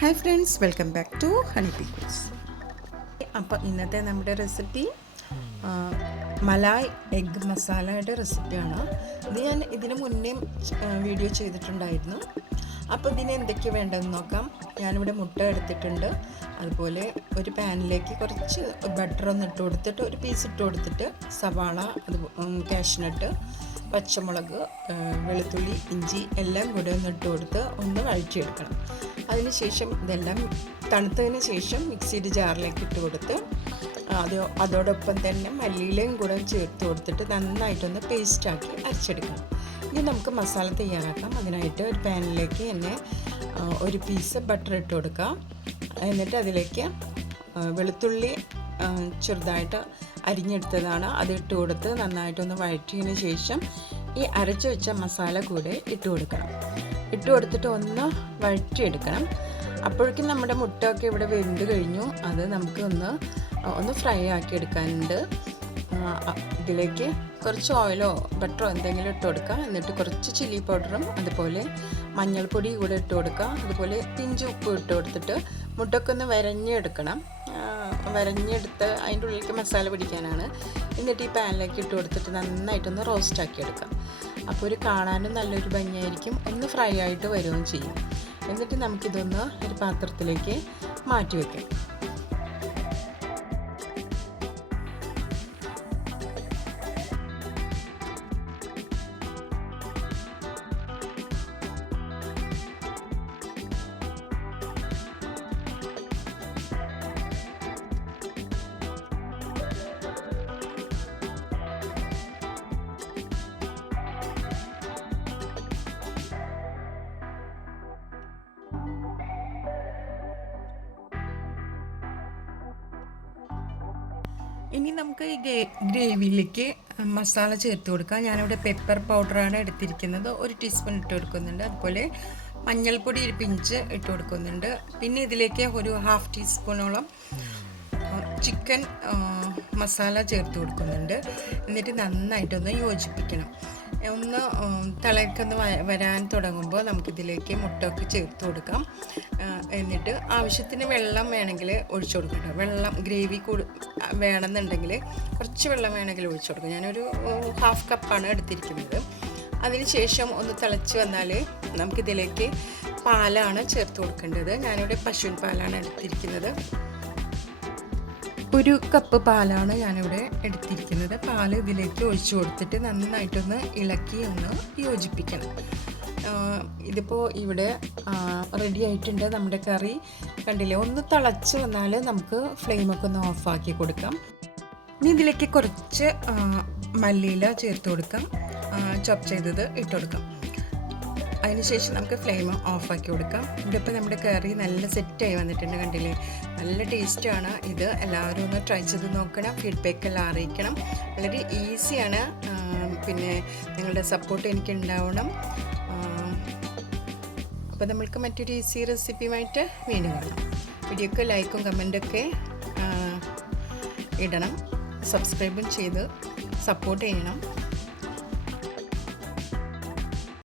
Hi friends welcome back to honey pickles അപ്പോൾ ഇന്നത്തെ നമ്മുടെ റെസിപ്പി മലായ് എഗ് മസാലയുടെ റെസിപ്പിയാണ് ഇത് ഞാൻ ഇതിനു മുന്നേ വീഡിയോ ചെയ്തിട്ടുണ്ടായിരുന്നു. അപ്പോൾ ഇതിന് എന്തൊക്കെ വേണ്ടതെന്ന് നോക്കാം. ഞാനിവിടെ മുട്ട എടുത്തിട്ടുണ്ട്. അതുപോലെ ഒരു പാനിലേക്ക് കുറച്ച് ബട്ടർ ഒന്ന് ഇട്ട് കൊടുത്തിട്ട് ഒരു പീസ് ഇട്ട് കൊടുത്തിട്ട് സവാള അത് കാഷ്നട്ട് പച്ചമുളക് വെളുത്തുള്ളി ഇഞ്ചി എല്ലാം കൂടെ ഒന്ന് ഇട്ട് കൊടുത്ത് ഒന്ന് വഴറ്റിയെടുക്കണം. അതിനുശേഷം ഇതെല്ലാം തണുത്തതിന് ശേഷം മിക്സിയുടെ ജാറിലേക്ക് ഇട്ട് കൊടുത്ത് അത് അതോടൊപ്പം തന്നെ മല്ലിയിലയും കൂടെ ചേർത്ത് കൊടുത്തിട്ട് നന്നായിട്ടൊന്ന് പേസ്റ്റാക്കി അരച്ചെടുക്കണം. ഇനി നമുക്ക് മസാല തയ്യാറാക്കാം. അതിനായിട്ട് ഒരു പാനിലേക്ക് തന്നെ ഒരു പീസ് ബട്ടർ ഇട്ട് കൊടുക്കാം. എന്നിട്ട് അതിലേക്ക് വെളുത്തുള്ളി ചെറുതായിട്ട് അരിഞ്ഞെടുത്തതാണ്. അത് ഇട്ട് കൊടുത്ത് നന്നായിട്ടൊന്ന് വഴറ്റിയതിന് ശേഷം ഈ അരച്ചു വെച്ച മസാല കൂടെ ഇട്ട് കൊടുക്കണം. ഇട്ട് കൊടുത്തിട്ട് ഒന്ന് വഴറ്റിയെടുക്കണം. അപ്പോഴേക്കും നമ്മുടെ മുട്ടയൊക്കെ ഇവിടെ വെന്ത് കഴിഞ്ഞു. അത് നമുക്ക് ഒന്ന് ഒന്ന് ഫ്രൈ ആക്കി എടുക്കാനുണ്ട്. ഇതിലേക്ക് കുറച്ച് ഓയിലോ ബട്ടറോ എന്തെങ്കിലും ഇട്ട് കൊടുക്കുക എന്നിട്ട് കുറച്ച് ചില്ലി പൗഡറും അതുപോലെ മഞ്ഞൾപ്പൊടി കൂടെ ഇട്ട് കൊടുക്കുക അതുപോലെ ഉപ്പ് ഇട്ട് കൊടുത്തിട്ട് മുട്ടക്കൊന്ന് വരഞ്ഞെടുക്കണം. വരഞ്ഞെടുത്ത് അതിന്റെ ഉള്ളിലേക്ക് മസാല പിടിക്കാനാണ്. എന്നിട്ട് ഈ പാനിലേക്ക് ഇട്ട് കൊടുത്തിട്ട് നന്നായിട്ടൊന്ന് റോസ്റ്റ് ആക്കി എടുക്കാം. അപ്പോൾ ഒരു കാണാനും നല്ലൊരു ഭംഗിയായിരിക്കും. ഒന്ന് ഫ്രൈ ആയിട്ട് വരികയും ചെയ്യും. എന്നിട്ട് നമുക്കിതൊന്ന് ഒരു പാത്രത്തിലേക്ക് മാറ്റി വയ്ക്കാം ഇനി നമുക്ക് ഈ ഗ്രേ ഗ്രേവിയിലേക്ക് മസാല ചേർത്ത് കൊടുക്കാം. ഞാനിവിടെ പെപ്പർ പൗഡറാണ് എടുത്തിരിക്കുന്നത്. ഒരു ടീസ്പൂൺ ഇട്ട് കൊടുക്കുന്നുണ്ട്. അതുപോലെ മഞ്ഞൾപ്പൊടി ഒരു പിഞ്ച് ഇട്ട് കൊടുക്കുന്നുണ്ട്. പിന്നെ ഇതിലേക്ക് ഒരു ഹാഫ് ടീസ്പൂണോളം ചിക്കൻ മസാല ചേർത്ത് കൊടുക്കുന്നുണ്ട്. എന്നിട്ട് നന്നായിട്ടൊന്ന് യോജിപ്പിക്കണം. ഒന്ന് തിളക്കൊന്ന് വരാൻ തുടങ്ങുമ്പോൾ നമുക്കിതിലേക്ക് മുട്ടയൊക്കെ ചേർത്ത് കൊടുക്കാം. എന്നിട്ട് ആവശ്യത്തിന് വെള്ളം വേണമെങ്കിൽ ഒഴിച്ചു കൊടുക്കണം വെള്ളം ഗ്രേവി കൂടു വേണമെന്നുണ്ടെങ്കിൽ കുറച്ച് വെള്ളം വേണമെങ്കിൽ ഒഴിച്ചു കൊടുക്കാം. ഞാനൊരു ഹാഫ് കപ്പാണ് എടുത്തിരിക്കുന്നത്. അതിനുശേഷം ഒന്ന് തിളച്ച് വന്നാൽ നമുക്കിതിലേക്ക് പാലാണ് ചേർത്ത് കൊടുക്കേണ്ടത്. ഞാനിവിടെ പശുവിൻ പാലാണ് എടുത്തിരിക്കുന്നത്. ഒരു കപ്പ് പാലാണ് ഞാനിവിടെ എടുത്തിരിക്കുന്നത്. പാൽ ഇതിലേക്ക് ഒഴിച്ചു കൊടുത്തിട്ട് നന്നായിട്ടൊന്ന് ഇളക്കി ഒന്ന് യോജിപ്പിക്കണം. ഇതിപ്പോൾ ഇവിടെ റെഡി ആയിട്ടുണ്ട് നമ്മുടെ കറി. കണ്ടില്ലേ? ഒന്ന് തിളച്ച് വന്നാൽ നമുക്ക് ഫ്ലെയിമൊക്കെ ഒന്ന് ഓഫാക്കി കൊടുക്കാം. ഇനി ഇതിലേക്ക് കുറച്ച് മല്ലിയില ചേർത്ത് കൊടുക്കാം. ചോപ്പ് ചെയ്തത് ഇട്ട് കൊടുക്കാം. അതിനുശേഷം നമുക്ക് ഫ്ലെയിം ഓഫാക്കി കൊടുക്കാം. ഇവിടെ ഇപ്പോൾ നമ്മുടെ കറി നല്ല സെറ്റായി വന്നിട്ടുണ്ട് കണ്ടില്ലേ? നല്ല ടേസ്റ്റാണ് ഇത് എല്ലാവരും ഒന്ന് ട്രൈ ചെയ്ത് നോക്കണം. ഫീഡ്ബാക്ക് എല്ലാം അറിയിക്കണം. വളരെ ഈസിയാണ് പിന്നെ നിങ്ങളുടെ സപ്പോർട്ട് എനിക്ക് ഉണ്ടാവണം. അപ്പോൾ നമ്മൾക്ക് മറ്റൊരു ഈസി റെസിപ്പിയുമായിട്ട് വീണ്ടും കാണാം. വീഡിയോക്ക് ലൈക്കും കമന്റൊക്കെ ഇടണം. സബ്സ്ക്രൈബും ചെയ്ത് സപ്പോർട്ട് ചെയ്യണം.